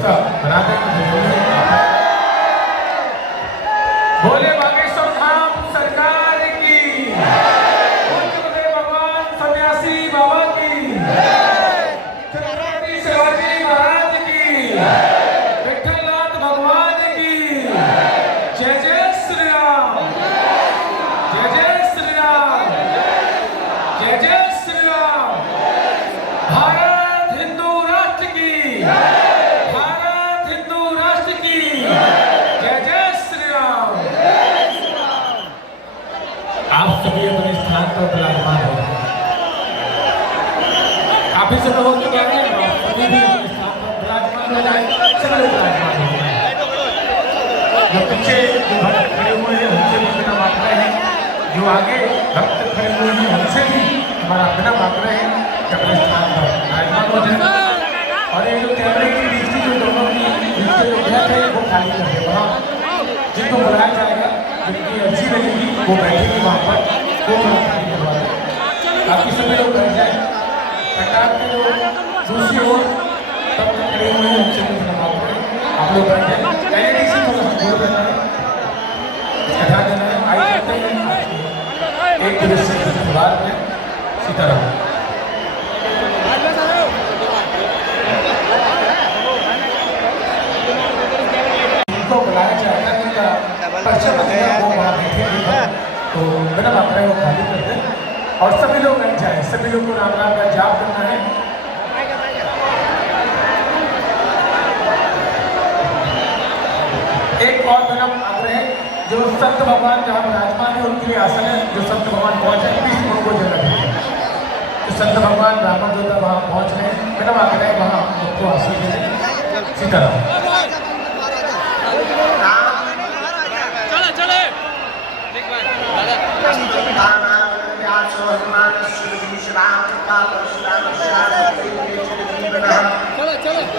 व्यवस्था बना दें। भोले बागेश्वर धाम सरकार की, पूज्य भगवान सन्यासी बाबा की, छत्रपति शिवाजी महाराज की, विठलनाथ भगवान की, जय जय श्री राम, जय जय श्री राम, जय जय श्री राम। भारत हिंदू राष्ट्र की, भारत हिंदू राष्ट्र की, जय जय श्री राम। आप सभी अपने स्थान पर विराजमान हो। काफी समय हो चुका है, सभी भी अपने स्थान पर विराजमान हो जाए, सभी लोग विराजमान हो जाए। जो पीछे जो भक्त खड़े हुए हैं उनसे भी बिना मांग रहे हैं, जो आगे भक्त खड़े हुए हैं उनसे भी हमारा बिना मांग रहे हैं कि अपने स्थान पर विराजमान हो जाए। और ये जो कैमरे के बीच की जो दोनों की बीच के जो गैप है वो खाली कर दे। वहाँ जिनको बुलाया जाएगा, जिनकी अर्जी लगेगी वो बैठेगी वहाँ पर, वो खाली करवा दें। बाकी सभी लोग बैठ जाए। सरकार के जो दूसरी ओर तब तक खड़े हुए हैं उनसे कुछ ना मांग रहे हैं, आप लोग बैठ जाए। एलईडी से थोड़ा सा दूर रहना है, हटा देना है। आई करते हैं एक दिवस से बार में सीताराम। इनको बुलाया जाएगा, इनका परिचय बनेगा, वो वहाँ बैठेंगे तो बिना मांग रहे वो खाली कर दें और सभी लोग बैठ जाए। सभी लोग को राम राम का जाप करना है। एक और विनम्र आग्रह है, जो संत भगवान जहाँ विराजमान है उनके लिए आसन है। जो संत भगवान पहुँचे प्लीज उनको जगह दीजिए। जो संत भगवान ब्राह्मण देवता वहाँ पहुँच रहे हैं, विनम्र आग्रह है वहाँ उनको आसन दीजिए। सीताराम।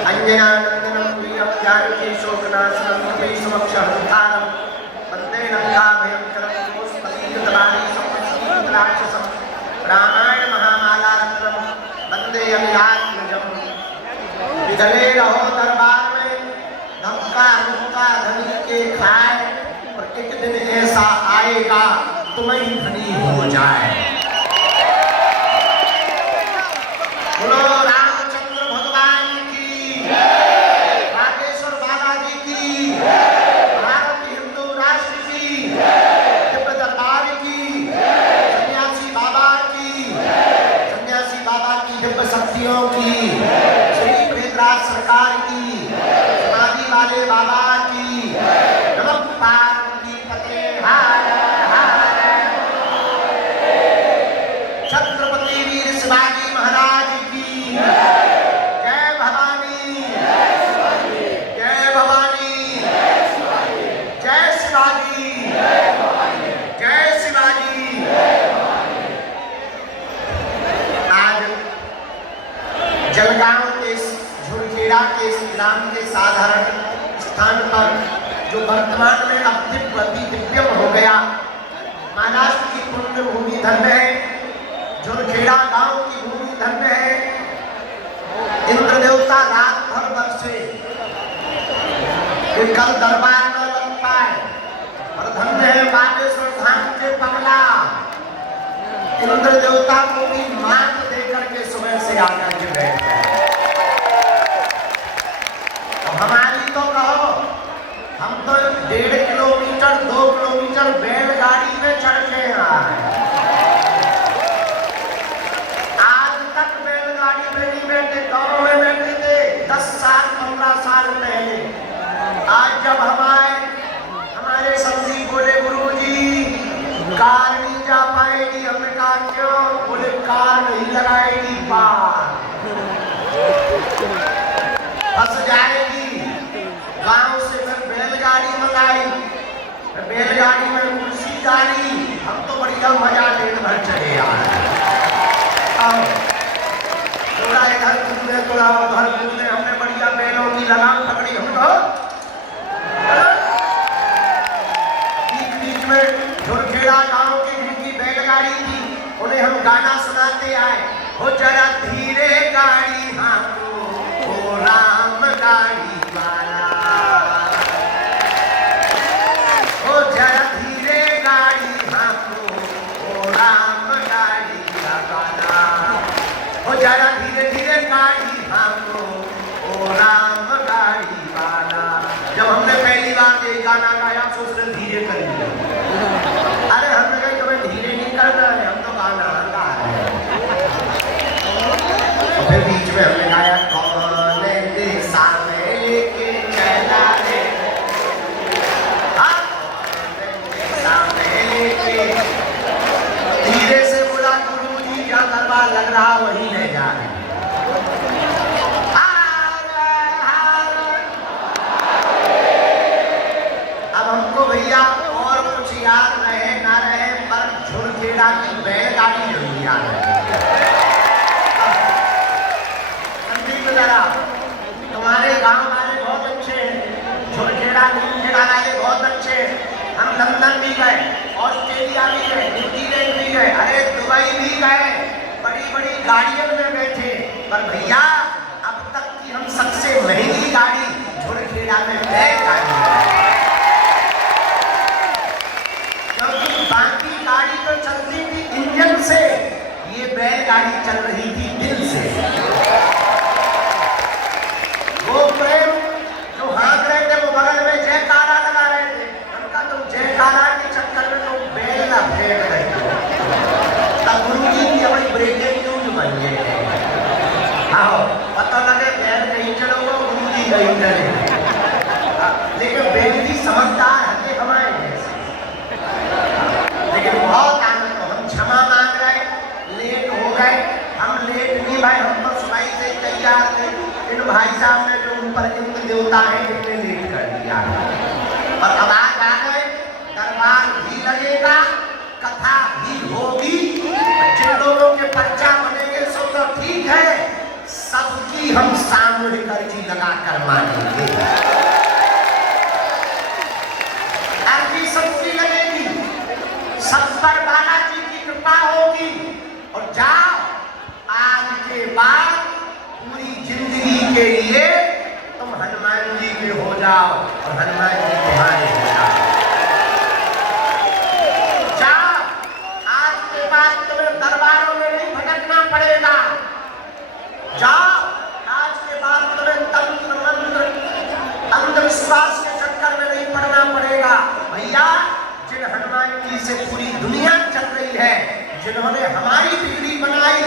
अंजनानंदनं प्रियं जानकी शोकनाशनं समक्षहंतारं वन्दे लङ्काभयङ्करं राक्षसं रामायण महामालारत्नं वन्दे अमिरात्मजं। विधले रहो दरबार में, धक्का मुक्का धनी के खाए, और एक दिन ऐसा आएगा तुम्हें धनी हो जाए। बोलो रामचंद्र भगवान की, बागेश्वर बालाजी की, भारत हिंदू राष्ट्र की, दिव्य दरबार की, सन्यासी बाबा की, सन्यासी बाबा की दिव्य शक्तियों की, श्री वेदराज सरकार की, समाधि वाले बाबा की, नमः पार्वती पते हाय हाय। छत्रपति वीर शिवाजी महाराज की जय भवानी, जय भवानी, जय शिवाजी, जय शिवाजी। आज जलगांव के झुरखेड़ा के इस ग्राम के साधारण स्थान पर जो वर्तमान में अब दिव्यम हो गया, महाराष्ट्र की पुण्य भूमि धन्य है, झुरखेड़ा गांव की भूमि धन्य है। इंद्र देवता रात भर बरसे कि कल दरबार न लग पाए, और धन्य है बागेश्वर धाम के पगला इंद्र देवता को भी मात देकर के सुबह से आकर के बैठ गए। हमारी तो कहो, हम तो 1.5 किलोमीटर 2 किलोमीटर बैलगाड़ी में चढ़ के आए। आज तक बैलगाड़ी में नहीं बैठे, गाँव में बैठे थे 10 साल 15 साल पहले। आज जब हम आए, हमारे समझी बोले गुरुजी कार नहीं जा पाएगी। हमने कहा क्यों? बोले कार नहीं लगाएगी, पार फंस जाएगी। गांव से फिर बैलगाड़ी मंगाई, बैलगाड़ी में कुर्सी डाली, हम तो बढ़िया मजा दिन भर चले आए। थोड़ा इधर कूदे, थोड़ा उधर कूदे, हमने बढ़िया बैलों की लगाम पकड़ी। हमको बीच बीच में झुरखेड़ा गांव की जिनकी बैलगाड़ी थी, उन्हें हम गाना सुनाते आए। हो जरा धीरे गाड़ी हाँको, ओ राम गाड़ी वाला। ओ जरा धीरे गाड़ी हाको, ओ राम गाड़ी लगाना। ओ जरा धीरे धीरे गाड़ी हाको, ओ राम गाड़ी वाला। जब हमने पहली बार ये गाना गाया तो उसने धीरे कर दिया। अरे हमने कहा तुम्हें धीरे नहीं करना है, हम तो गाना गा रहे हैं। तो फिर बीच में हमने गाया कौन दिशा में लेके चला रे, दिशा में लेके। धीरे से बोला गुरुजी जहाँ दरबार लग रहा वही ले जा रहे। अब हमको भैया और कुछ याद रहे ना रहे, पर झुरझेड़ा की बैलगाड़ी जरूर याद है। संदीप जरा तुम्हारे गांव वाले बहुत अच्छे हैं, झुरझेड़ा नीलखेड़ा वाले बहुत अच्छे हैं। हम लंदन भी गए, ऑस्ट्रेलिया भी गए, न्यूजीलैंड भी गए, अरे दुबई भी गए, बड़ी बड़ी गाड़ियों में बैठे। पर भैया अब तक की हम सबसे महंगी गाड़ी झुरझेड़ा में बैलगाड़ी है। बाकी गाड़ी तो चलती थी इंजन से, ये बैलगाड़ी चल रही थी दिल से। वो प्रेम जो हाँक रहे थे वो बगल में जयकारा लगा रहे थे। उनका तुम जयकारा के चक्कर में तुम बैल ना फेंक रहे थे। तब गुरुजी की हमारी ब्रेकिंग न्यूज बन गई। आओ पता लगे बैल कहीं चलोगे, गुरुजी कहीं चले। लेकिन बैल की समझदार है हमारे, लेकिन बहुत आनंद हो। हम क्षमा मांग रहे, लेट हो गए। हम लेट नहीं भाई, हम तो सुबह से तैयार थे। इन भाई साहब ने जो ऊपर इंद्र देवता है इतने लेट कर दिया। और अब आज आ गए, दरबार भी लगेगा, कथा भी होगी। जिन लोगों के पर्चा बनेंगे सब तो ठीक है, सबकी हम सामूहिक अर्जी लगा कर मानेंगे। अर्जी सबकी लगेगी, सब पर बालाजी की कृपा होगी। और जाओ आज के बाद पूरी जिंदगी के लिए तुम हनुमान जी के हो जाओ और हनुमान जी तुम्हारे हो जाओ। जाओ आज के बाद तुम्हें दरबारों में नहीं भटकना पड़ेगा। जाओ आज के बाद तुम्हें तंत्र मंत्र अंधविश्वास के चक्कर में नहीं पड़ना पड़ेगा। भैया जिन हनुमान जी से पूरी दुनिया चल रही है, जिन्होंने हमारी बिगड़ी बनाई,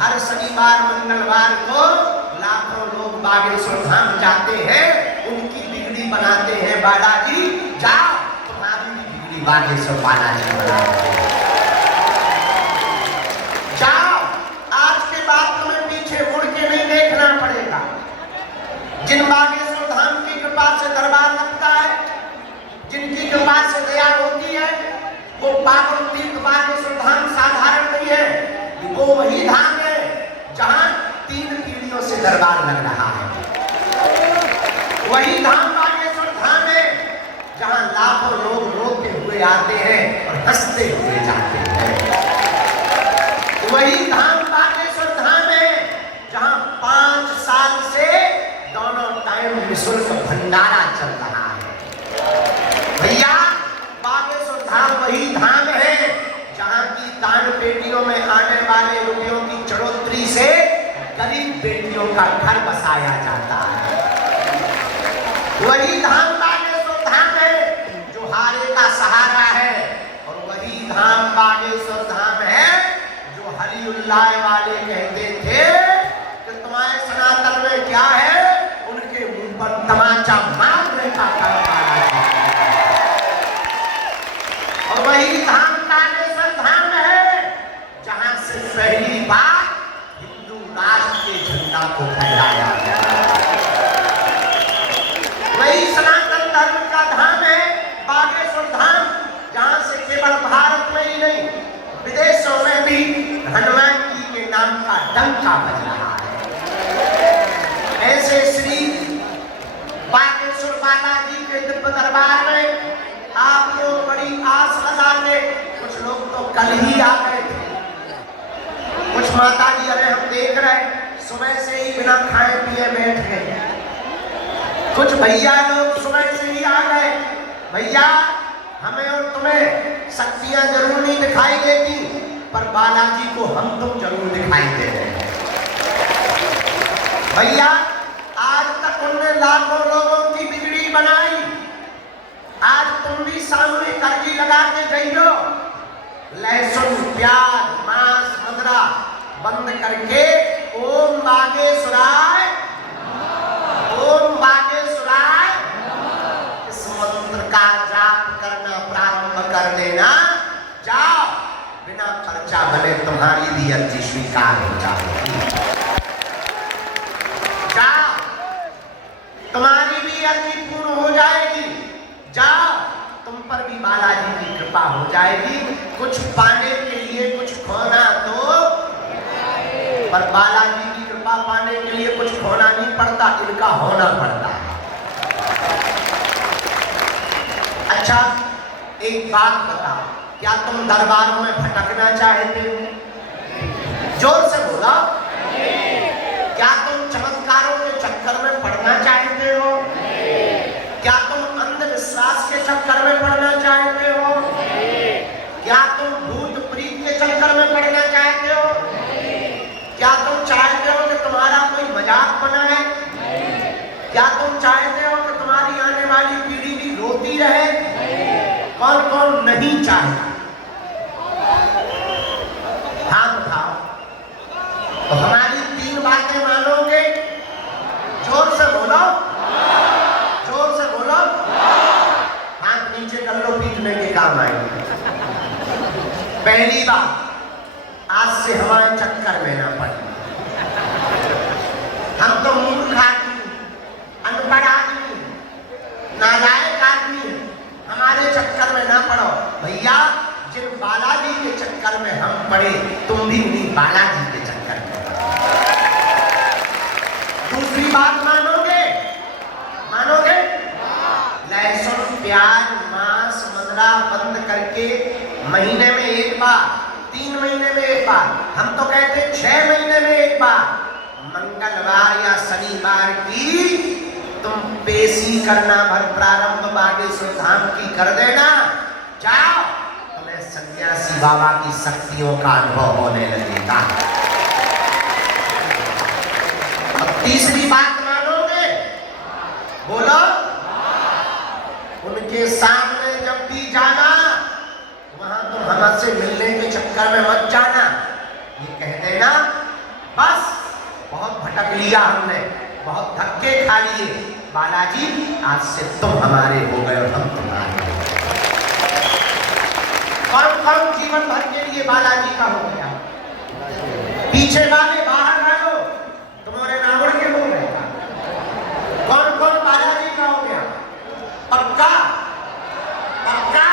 हर शनिवार मंगलवार को लाखों लोग बागेश्वर धाम जाते हैं, उनकी बिगड़ी बनाते हैं बालाजी। जाओ तुम्हारी भी बिगड़ी बागेश्वर बालाजी बनाते हैं। जाओ आज के बाद तुम्हें पीछे मुड़ के नहीं देखना पड़ेगा। जिन बागेश्वर धाम की कृपा से दरबार लगता है, जिनकी कृपा से दया होती है, वो पावन तीर्थ बागेश्वर धाम साधारण नहीं है। वो वही धाम है जहां 3 पीढ़ियों से दरबार लग रहा है। वही धाम बागेश्वर धाम है जहां लाखों लोग रोते हुए आते हैं और हंसते हुए जाते हैं। वही धाम बागेश्वर धाम है जहां 5 साल से दोनों टाइम निःशुल्क भंडारा चल रहा है। भैया बागेश्वर धाम वही धाम है जहां की दान पेटियों में आने वाले रुपयों की चढ़ोतरी से गरीब बेटियों का घर बसाया जाता है। वही धाम बागेश्वर धाम है जो हारे का सहारा है। और वही धाम बागेश्वर धाम है जो हरिउल्लाह वाले कहते थे कि तुम्हारे सनातन में क्या है, उनके मुंह पर तमाचा मारने का काम आया है। और वही धाम बागेश्वर धाम है जहां से पहली बार हिंदू राष्ट्र के झंडा को फहराया गया। वही सनातन धर्म का धाम है बागेश्वर धाम, जहां से केवल भारत में ही नहीं विदेशों में भी हनुमान जी के नाम का डंका बज रहा है। ऐसे श्री बागेश्वर बालाजी के दिव्य दरबार में आप लोग बड़ी आस लगा के, कुछ लोग तो कल ही आ गए थे, कुछ माता जी अरे हम देख रहे सुबह से ही बिना खाए पिए बैठ गए। कुछ भैया लोग सुबह से ही आ गए, भैया हमें और तुम्हें शक्तियां जरूर नहीं दिखाई देती, पर बालाजी को हम तुम जरूर दिखाई दे रहे हैं। भैया आज तक उनने लाखों लोगों की बिगड़ी बनाई, आज तुम भी सामने कर्जी लगा के गई हो। लहसुन, प्याज, मांस, मदरा बंद करके ओम बागेश्वराय, ओम बागेश्वराय इस मंत्र का जाप करना प्रारंभ कर देना। जाओ, बिना खर्चा भले तुम्हारी भी अर्जी स्वीकार हो जाएगी। जाओ, तुम्हारी भी अर्जी पूर्ण हो जाएगी। जाओ, तुम पर भी बालाजी की कृपा हो जाएगी। कुछ पाने के लिए कुछ खोना तो, पर बालाजी की कृपा पाने के लिए कुछ खोना नहीं पड़ता, इनका होना पड़ता है। अच्छा, एक बात बताओ, क्या तुम दरबारों में भटकना चाहते हो? जोर से बोला। क्या तुम चमत्कारों के चक्कर में पड़ना चाहते हो? क्या तुम अंधविश्वास के चक्कर में पड़ना चाहते हो? क्या तुम भूत प्रीत के चक्कर में पड़ना चाहते हो? क्या तुम चाहते हो कि तुम्हारा कोई मजाक बनाए? क्या तुम चाहते हो कि तुम्हारी आने वाली पीढ़ी भी रोती रहे? कौन कौन नहीं चाहता? हाथ उठाओ। तो हमारी 3 बातें मानोगे? जोर से बोलो, जोर से बोलो। हाथ नीचे कर लो, पीटने के काम आएंगे। पहली बात, आज से हमारे चक्कर में ना पड़े। हम तो मूर्ख आदमी, अनपढ़ आदमी, नालायक आदमी, हमारे चक्कर में ना पड़ो। भैया, जिन बालाजी के चक्कर में हम पड़े, तुम भी उन्हीं बालाजी के चक्कर में। दूसरी बात मानोगे? मानोगे? लहसुन, प्याज, मांस, मदरा बंद करके महीने में एक बार, 3 महीने में एक बार, हम तो कहते 6 महीने में एक बार, मंगलवार या शनिवार की तुम पेशी करना भर प्रारंभ बागेश्वर धाम की कर देना। जाओ, तुम्हें सन्यासी बाबा की शक्तियों का अनुभव होने लगेगा। अब तीसरी बात मानोगे? बोलो। उनके सामने जब भी जाना, वहां तुम हमसे मिलने के चक्कर में मत जाना। ये कह देना, बस बहुत भटक लिया हमने, बहुत धक्के खा लिए, बालाजी आज से तुम हमारे हो गए और हम तुम्हारे। कौन कौन जीवन भर के लिए बालाजी का हो गया? पीछे वाले बाहर आए, तुम्हारे नावड़ के हो गए। कौन कौन बालाजी का हो गया? पक्का पक्का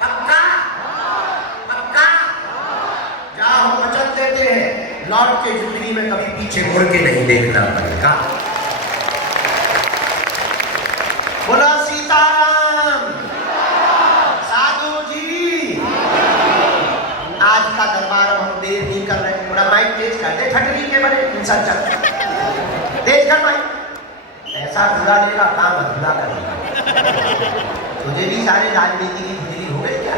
पक्का पक्का। जाओ, हम वचन देते हैं, लौट के जिंदगी में कभी पीछे मुड़ के नहीं देखना पड़ेगा। बोला सीताराम। साधु जी, आज का दरबार हम देर नहीं कर रहे, थोड़ा माइक तेज कर दे, ठटरी के बड़े इंसान चल तेज कर माइक। ऐसा बुलाने का काम अधूरा करेगा। तुझे भी सारे राजनीति की खुजली हो गई क्या?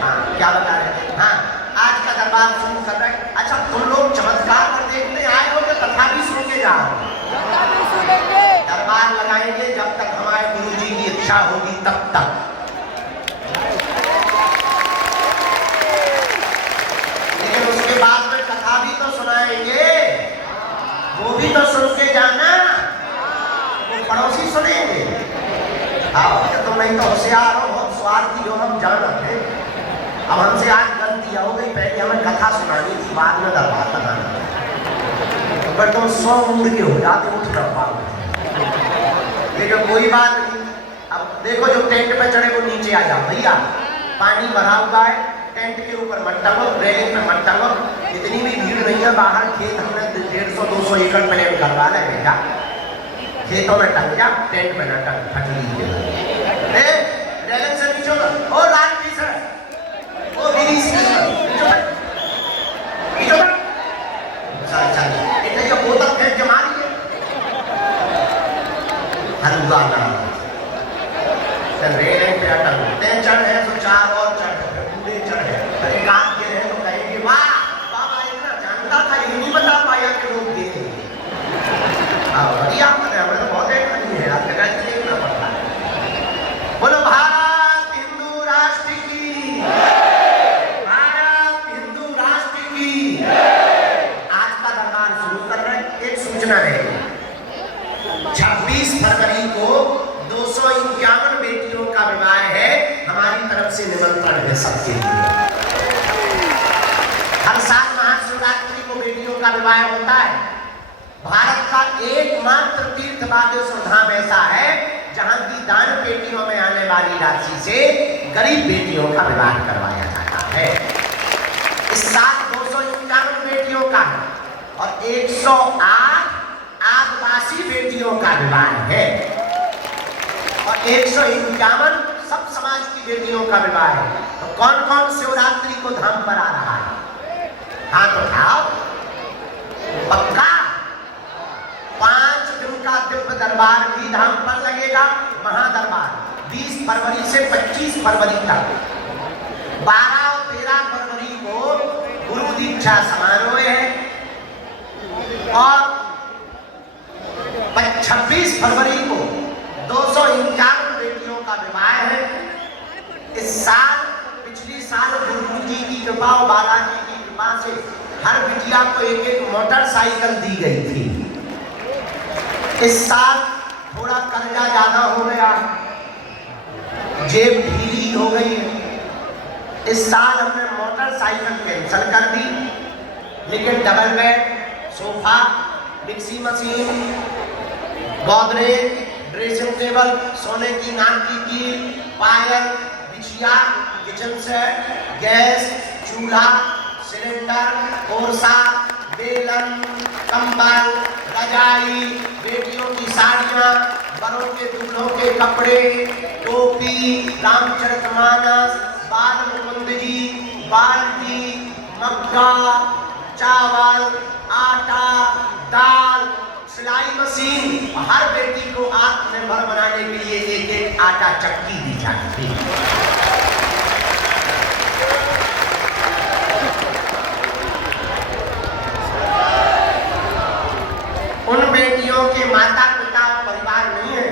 हाँ, क्या बता रहे थे? हाँ, आज का दरबार शुरू कर रहे हैं। अच्छा, तुम लोग चमत्कार कर देखने आए हो कि कथा भी सुन के जा रहे हो? दरबार लगाएंगे जब तक हमारे गुरु जी की इच्छा होगी, तब तक। लेकिन उसके बाद में कथा भी तो सुनाएंगे, वो भी तो सुन के जाना। वो पड़ोसी सुनेंगे। आओ, तुम नहीं तो होशियार हो, बहुत स्वार्थी हो, हम जानते हैं। अब हमसे आज गलती हो गई, पहले हमें कथा सुनानी थी, बाद में दरबार लगाना। पर तुम 100 उम्र के हो जाते, उठ कर पाओ। लेकिन कोई बात नहीं। अब देखो, जो टेंट पे चढ़े वो नीचे आ जाओ। भैया, पानी भरा हुआ है, टेंट के ऊपर मत टंगो, रेलिंग पे मत टंगो। इतनी भी भीड़ नहीं है, बाहर खेत हमने 150-200 एकड़ प्लान करवा है बेटा। खेतों में टंग जा, टेंट में न टंग, फट लीजिए। रेलिंग से नीचे ओ लाल पीस है, ओ बीड़ी सी चल चल, इतने जो बोतल फेंक के मारी है। हलवा नाम रेल पे अटक चढ़ है तो 4 और चढ़ है, पूरे चढ़ है, एक आध गिर है तो कहेंगे वाह बाबा इतना जानता था, ये नहीं बता पाया कि लोग गिरे। बढ़िया पता है, हमें तो बहुत एक नहीं है, आपके कैसे देखना पड़ता है। बोलो भारत हिंदू राष्ट्र की, भारत हिंदू राष्ट्र की। आज का दरबार शुरू कर रहे हैं। एक सूचना है, 26 फरवरी को 251 बेटियों का विवाह है, हमारी तरफ से निमंत्रण है सबके लिए। हर साल महाशिवरात्रि को बेटियों का विवाह होता है। भारत का एकमात्र तीर्थ बागेश्वर धाम ऐसा है जहां की दान पेटियों में आने वाली राशि से गरीब बेटियों का विवाह करवाया जाता है। इस साल 251 बेटियों का और 108 आदिवासी बेटियों का विवाह है और 151 सब समाज की बेटियों का विवाह है। तो कौन कौन शिवरात्रि को धाम पर आ रहा है? हाथ उठाओ। पक्का 5 दिन का दिव्य दरबार भी धाम पर लगेगा। महादरबार 20 फरवरी से 25 फरवरी तक, 12 और 13 फरवरी को गुरु दीक्षा समारोह है और 26 फरवरी को 251 बेटियों का विवाह है। इस साल पिछली साल गुरु जी की कृपा और बालाजी की कृपा से हर बिटिया को एक मोटरसाइकिल दी गई थी। इस साल थोड़ा कर्जा ज्यादा हो गया, जेब ढीली हो गई है। इस साल हमने मोटरसाइकिल कैंसिल कर दी, लेकिन double bed, sofa, mixie machine, Godrej, dressing table, सोने की नाक की कील, पायल, बिछिया, किचन सेट, गैस, चूल्हा, सिलेंडर, कोरसा, बेलन, कंबल, रजाई, बेटियों की साड़ियाँ, बड़ों के दूल्हों के कपड़े, टोपी, रामचरितमानस, बाल मुकुंद जी, बाल्टी, मग्गा, चावल, आटा, दाल, सिलाई मशीन। हर बेटी को आत्मनिर्भर बनाने के लिए एक आटा चक्की दी जाती है। उन बेटियों के माता पिता परिवार नहीं है,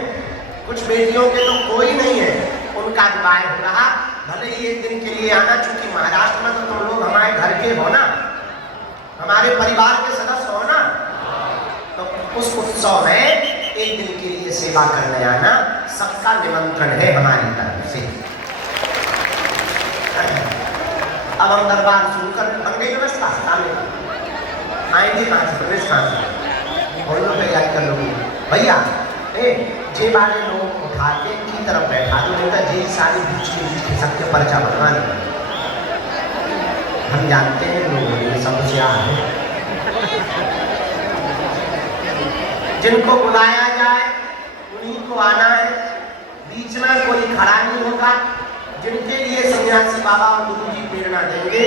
कुछ बेटियों के तो कोई नहीं है, उनका विवाह हो रहा। भले ही एक दिन के लिए आना, चूंकि महाराष्ट्र में तो तुम लोग हमारे घर के हो ना, हमारे परिवार के सदस्य हो ना, तो उस उत्सव में एक दिन के लिए सेवा करने आना, सबका निमंत्रण है हमारी तरफ से। अब हम दरबार शुरू कर, बन गई व्यवस्था, आएंगे कहाँ से, प्रवेश कहाँ से, और लोग तैयारी कर लोगे भैया। जे वाले लोग उठा के की तरफ बैठा दो, नहीं तो जे सारी बीच के बीच खिसक के पर्चा बनवा ले। हम जानते हैं लोग ये समस्या है। जिनको बुलाया जाए उन्हीं को आना है, बीच में कोई खड़ा नहीं होगा। जिनके लिए सन्यासी बाबा और गुरु जी प्रेरणा देंगे,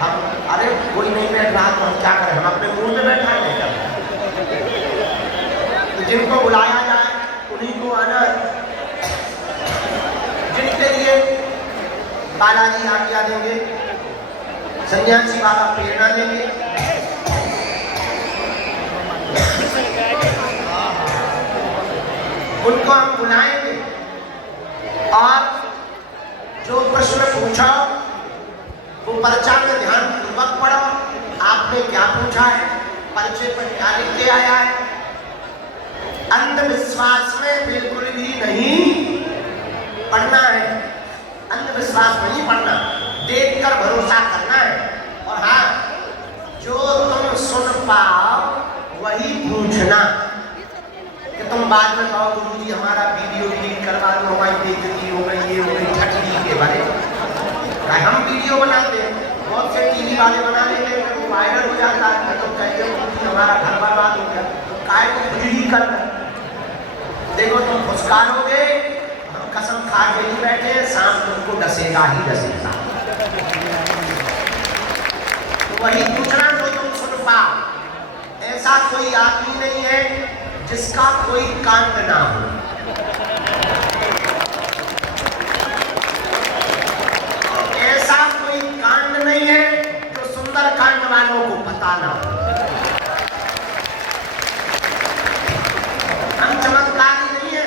हम अरे कोई नहीं बैठ रहा तो हम क्या करें, हम अपने मुंह में बैठा नहीं कर। तो जिनको बुलाया जाए उन्हीं को आना है। जिनके लिए बालाजी आज्ञा देंगे, सन्यासी बाबा प्रेरणा देंगे, उनको हम बुलाएंगे और जो प्रश्न पूछा वो पर्चा में ध्यान पूर्वक पढ़ो। आपने क्या पूछा है, पर्चे पर क्या लिख के आया है। अंधविश्वास में बिल्कुल भी नहीं पढ़ना है, अंधविश्वास नहीं पढ़ना, देखकर भरोसा करना है। और हाँ, जो तुम सुन पाओ वही पूछना, कि तुम बाद में कहो गुरु जी हमारा वीडियो डिलीट करवा दो, हमारी बेइज्जती हो गई, ये हो गई, ठगी के बारे में। हम वीडियो बनाते हैं, बहुत से टीवी वाले बना लेते हैं, वो वायरल हो जाता है, तो कहते हैं हमारा घर बर्बाद हो गया, तो काय को खुद ही करना। देखो तुम फुसकारोगे, हम कसम खा के नहीं बैठे, सांप तुमको डसेगा ही डसेगा। तो वही पूछना जो तुम सुन पाओ। ऐसा कोई आदमी नहीं है जिसका कोई कांड ना हो। बताना। हम चमत्कारी नहीं है,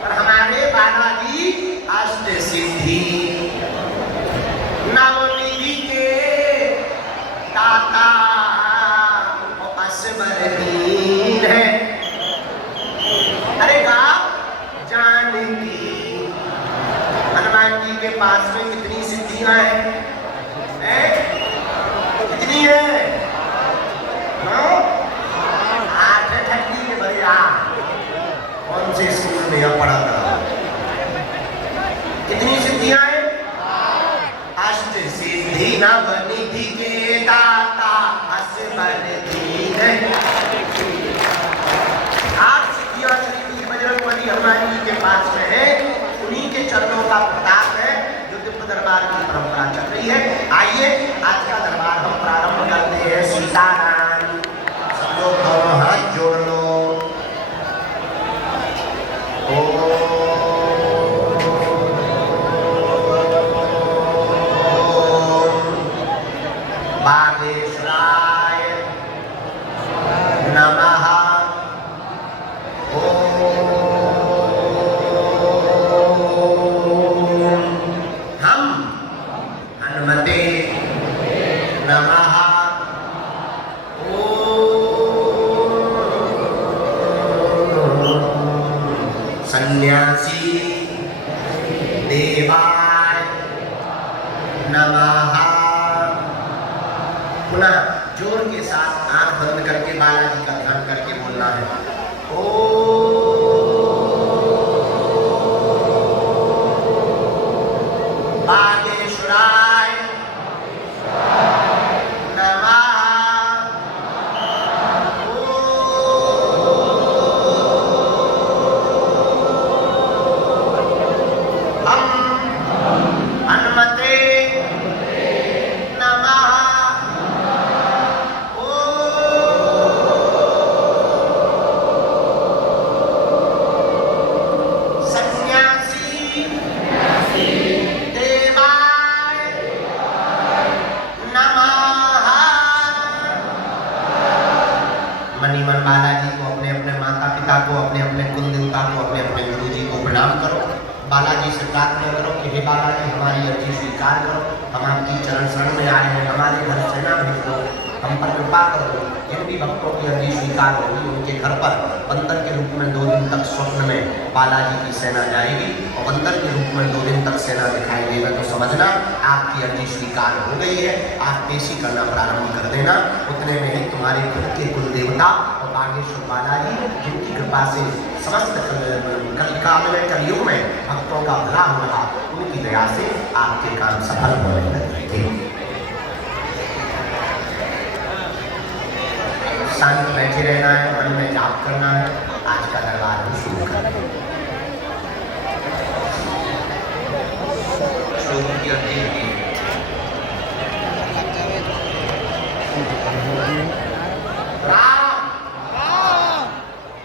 पर हमारे बालाजी अष्ट सिद्धि नवनिधि के दाता असबर दीन है। अरे गाँव जानकी हनुमान जी के पास में कितनी सिद्धियां हैं? कितनी है? 8 है। ठंडी के भरे कौन से स्कूल में यह पढ़ा था? कितनी सिद्धियां हैं? अष्ट सिद्धि नवनिधि के दाता असबर दीन है। 8 सिद्धियां श्री बजरंगबली हनुमान जी के पास में है। उन्हीं के चरणों का प्रताप है जो दिव्य दरबार की परंपरा चल रही है। आइए आज का दरबार हम प्रारंभ करते हैं। सीताराम। सब लोग दोनों हाथ जोड़ लो। बागेश्वराय नमः। हनुमते नमः। सन्यासी देवाय नमः। पुनः जोर के साथ आंख बंद करके बालाजी का ध्यान करके बोलना है। बागेश्वराय नमः। हम हनुमते नमः। सन्यासी देवाय नमः। मनी मन बालाजी को, अपने अपने माता पिता को, अपने अपने कुल देवता को, अपने अपने गुरु जी को प्रणाम करो। बालाजी से प्रार्थना करो कि हे बालाजी हमारी अर्जी स्वीकार करो। हम आपकी चरण शरण में आए हैं, हमारे घर सेना भेज दो, हम पर कृपा कर दो। जिन भी भक्तों की अर्जी स्वीकार होगी उनके घर पर बंदर के रूप में 2 दिन तक स्वप्न में बालाजी की सेना जाएगी और बंदर के रूप में 2 दिन तक सेना दिखाई देगा। तो समझना आपकी अर्जी स्वीकार हो गई है। आप पेशी करना प्रारंभ कर देना। उतने में ही तुम्हारे खुद के कुल देवता और बागेश्वर बालाजी जिनकी कृपा से समस्त कलकाल में कलयुग में भक्तों का भला हो रहा, उनकी दया से आपके काम सफल होने लगे। शांत बैठे रहना है, मन में जाप करना है। आज का दरबार हम शुरू करें। श्लोक की अर्जी है। राम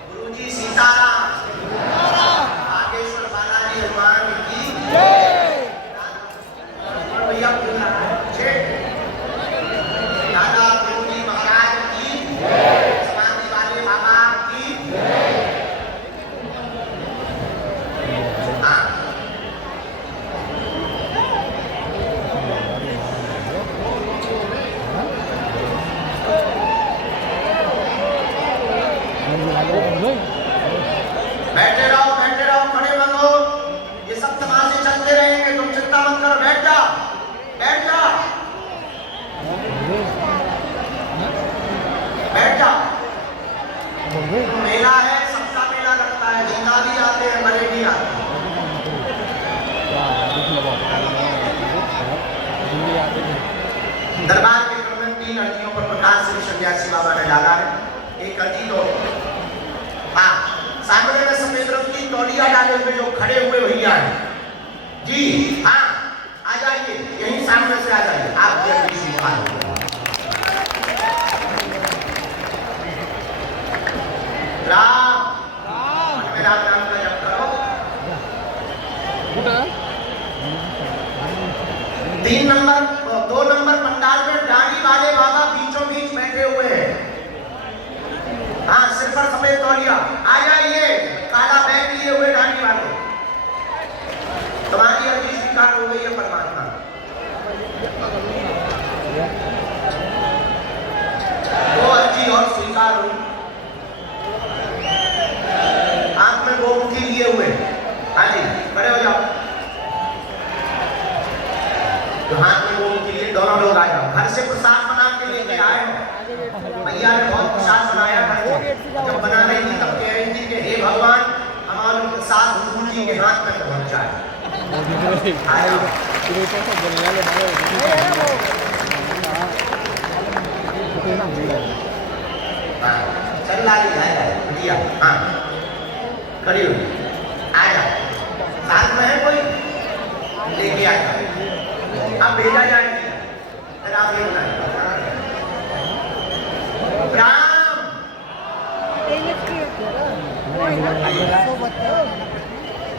गुरुजी सीताराम। बागेश्वर बालाजी हनुमान की भैया दादा गुरुजी महाराज की, समाधि वाले बाबा की। बैठे रहो, खड़े मत हो। ये सब तमाशे चलते रहेंगे, तुम चिंता मत करो। बैठ जा, बैठ जा, बैठ जा। मेला है, सबका मेला लगता है। जिंदा भी आते हैं, मरे भी आते हैं। दरबार के क्रम में 3 अर्जियों पर प्रकाश श्री सन्यासी बाबा ने डाला है। एक अर्जी तो सामने में सफेद रंग की तौलिया डाले हुए जो खड़े हुए भैया हैं जी, हाँ आ जाइए, यहीं सामने से आ जाइए। आपकी अर्जी स्वीकार हो। राम मेरा नाम का जप करो। 3 नंबर 2 नंबर पंडाल में डाली वाले बाबा बीचों बीच पर सफेद तौलिया। आ जाइए काला बैग लिए हुए डांडी वाले, तुम्हारी अर्जी स्वीकार हो गई है परमात्मा। वो अर्जी और स्वीकार हुई। हाथ में गोमुखी लिए हुए, हाँ जी खड़े हो जाओ। जो हाथ में गोमुखी लिए दोनों लोग आ जाओ। घर से प्रसाद बना के लेके आए हो, भैया ने बहुत प्रसाद बनाया था। जब बना रही थी तब कह रही थी कि हे भगवान हमारे प्रसाद हुजूर जी के हाथ में पहुंचाए। चल लाली भैया, हाँ खड़ी हो आ जा। साथ में है कोई लेके आ जाओ। अब भेजा जाए राम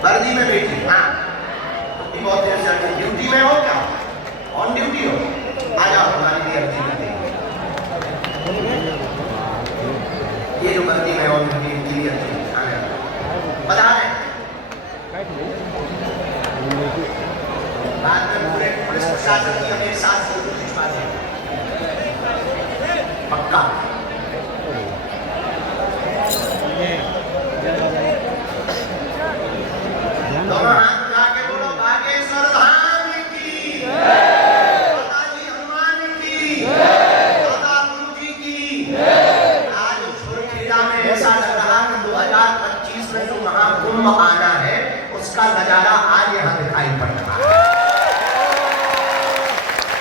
वर्दी में बैठी। हाँ बहुत देर से ड्यूटी में हो क्या? ऑन ड्यूटी हो? आ जाओ हमारी भी अर्जी करते हैं। ये जो वर्दी में ऑन ड्यूटी अर्जी बता रहे बाद में पूरे पुलिस प्रशासन की हमें साथ फोटो खिंचवा दें पक्का। दोनों हाथ उठा के बोलो बागेश्वर धाम की, माताजी हनुमान की, माता गुरु जी की। आज छोरखेड़ा में ऐसा लग रहा कि 2025 में जो महाकुंभ आना है उसका नजारा आज यहाँ दिखाई पड़ रहा है।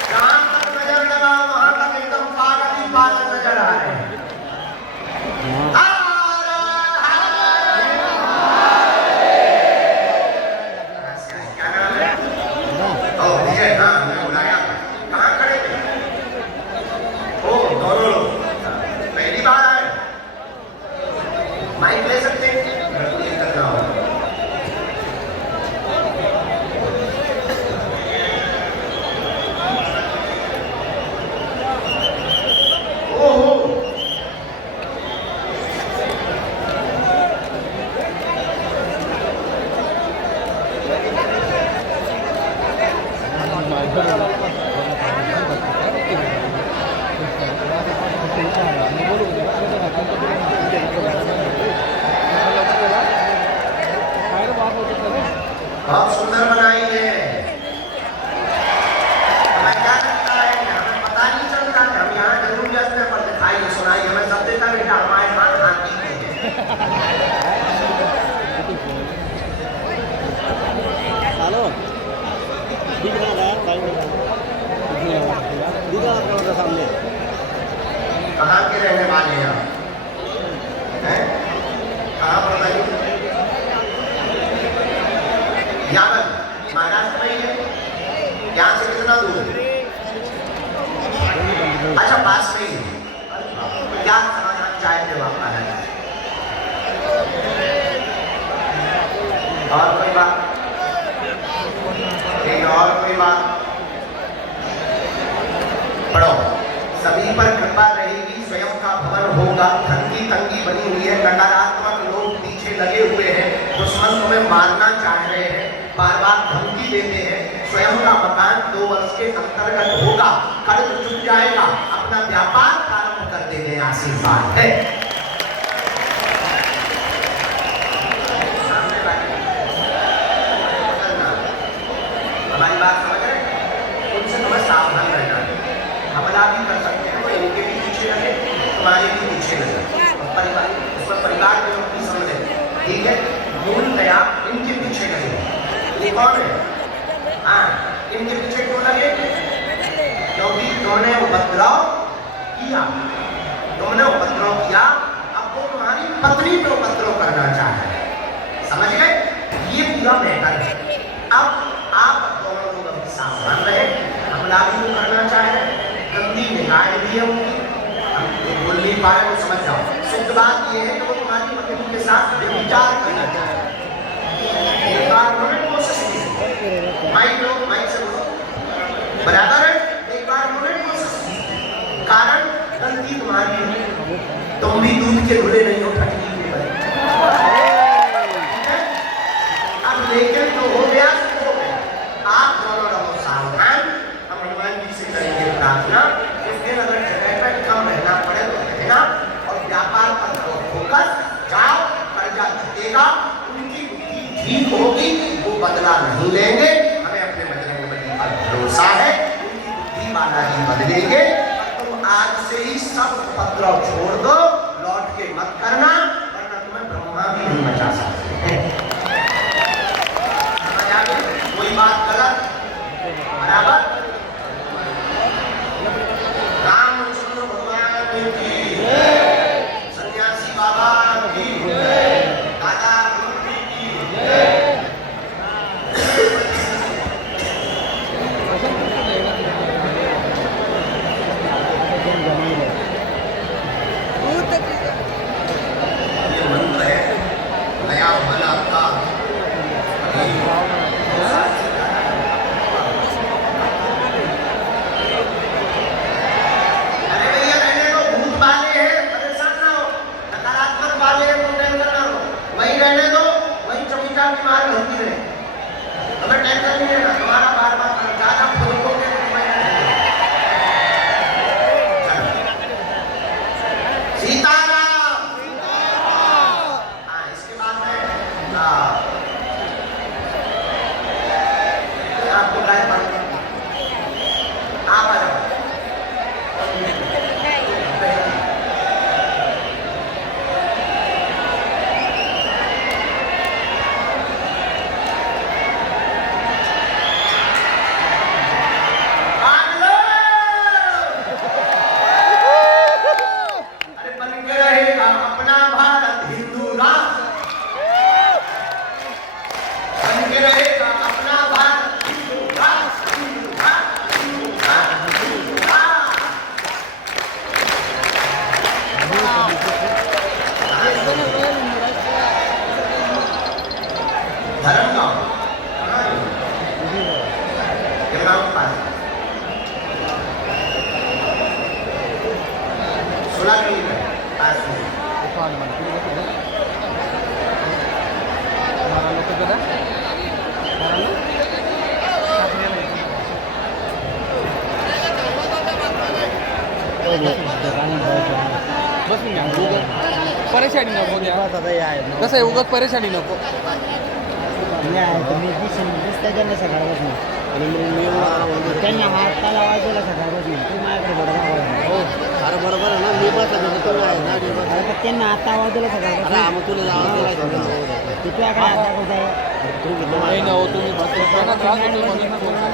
जहां तक नजर लगा वहां तक एकदम पागल ही पागल नजर आ रहे हैं। माइक ले सकते हैं? बहुत सुंदर बनाई है। हमें क्या लगता है कि हमें पता नहीं चलता है, हम यहाँ जरूर जाते हैं पर दिखाई सुनाई हमें सब देता बेटा हमारे हाथ हाथी के हेलो दिख रहा है सामने। कहाँ के रहने वाले हैं आप? कहाँ पर बताइए? यावन महाराष्ट्र में ही है। यहाँ से कितना दूर है? अच्छा पास में ही है। क्या समाधान चाहते हो आप? और कोई बात? एक और कोई बात? पढ़ो। सभी पर कृपा रहेगी, स्वयं का भवन होगा। धन की तंगी बनी हुई है, नकारात्मक लोग पीछे लगे हुए हैं, दुश्मन तुम्हें मारना चाह रहे हैं, बार बार धमकी देते हैं। स्वयं का मकान 2 वर्ष के अंतर्गत होगा, कर्ज चुक जाएगा, अपना व्यापार प्रारंभ कर देने आशीर्वाद है। हमारी बात समझ रहे हैं? उनसे तुम्हें सावधान रहना है। हमला भी कर सकते हैं, तो इनके भी पीछे लगे, तुम्हारे भी पीछे लगे। परिवार इस पर परिवार के लोग भी समझे, ठीक है? मूलतया इनके पीछे लगे। ये कौन है? हाँ इनके पीछे क्यों लगे? क्योंकि तुमने उपद्रव किया, तुमने उपद्रव किया, अब वो तुम्हारी पत्नी पे उपद्रव करना चाहते हैं। समझ गए? ये पूरा मैटर है। अब आप दोनों लोग अभी सावधान रहे। हमला भी वो करना चाह रहे हैं, गंदी निगाहें भी है उनकी, हम बोल नहीं पा रहे, वो समझ जाओ। शुद्ध बात ये है कि वो तुम्हारी पत्नी के साथ विचार करना चाह रहे हैं। एक बार उन्होंने कोशिश की, माइक से बोलो बराबर है। एक बार उन्होंने कोशिश की, कारण गलती तुम्हारी है, तुम भी दूध के धुले नहीं हो। ठीक होगी, वो बदला नहीं लेंगे। हमें अपने बजरंगबली पर भरोसा है, उनकी बुद्धि माला ही बदलेंगे। तुम आज से ही सब उपद्रव छोड़ दो, लौट के मत करना, वरना तुम्हें ब्रह्मा भी नहीं बचा सकते। समझ आ गई? कोई बात गलत बराबर। रामचंद्र भगवान की, सन्यासी बाबा की, दादा गुरुजी की। ये मंत्र है नया भला का। अरे भैया रहने दो, भूत वाले हैं, परेशान ना हो। नकारात्मक वाले हैं तो टेंशन ना हो, वही रहने दो, वही चमिचा बीमार होती रहे, हमें टेंशन नहीं लेना। तुम्हारा बार बार ज्यादा फुदकोगे तो मैं सीताराम। हाँ, इसके बाद में आपको गाय पानी आप आ जाओ। मान लो। अरे बन के रहेगा अपना भारत हिंदू राष्ट्र, बन के रहेगा अपना भारत हिंदू राष्ट्र, हिंदू राष्ट्र, हिंदू राष्ट्र, हिंदू राष्ट्र। धर्म गाँव गिरगांव के पास 16 किलोमीटर पास में। बस मी परेशानी नको द्या कसं आहे उगाच परेशानी नको त्यांना सकाळपासून त्यांना हाताला वाजवला सकाळपासून तू माझ्याकडे बरोबर हो अरे बरोबर आहे ना मी पण तुला आहे ना त्यांना आता वाजवला सकाळपासून मग तुला जावं तुझ्या काय आता कुठं आहे नाही ना हो तुम्ही बस त्यांना त्रास होतो म्हणून ना बोलतो.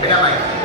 बिना माहिती